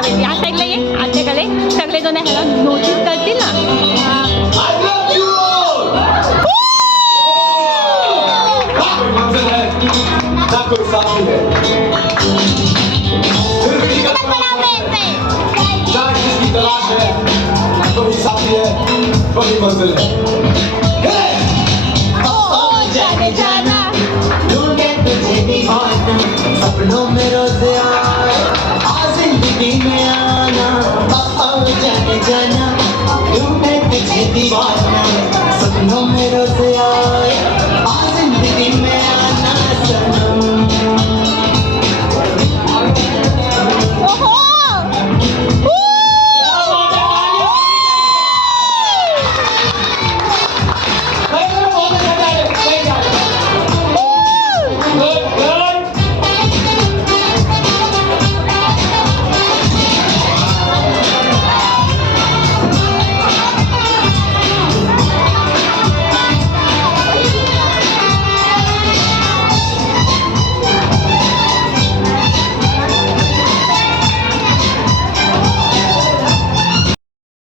बघावेत या साईडला ये आमच्याकडे सगळेजण ह्याला नोटीस करतील ना सपनों में रोज़ आए जिंदगी में आना जाने जाना ढूंढे तुझे दीवाना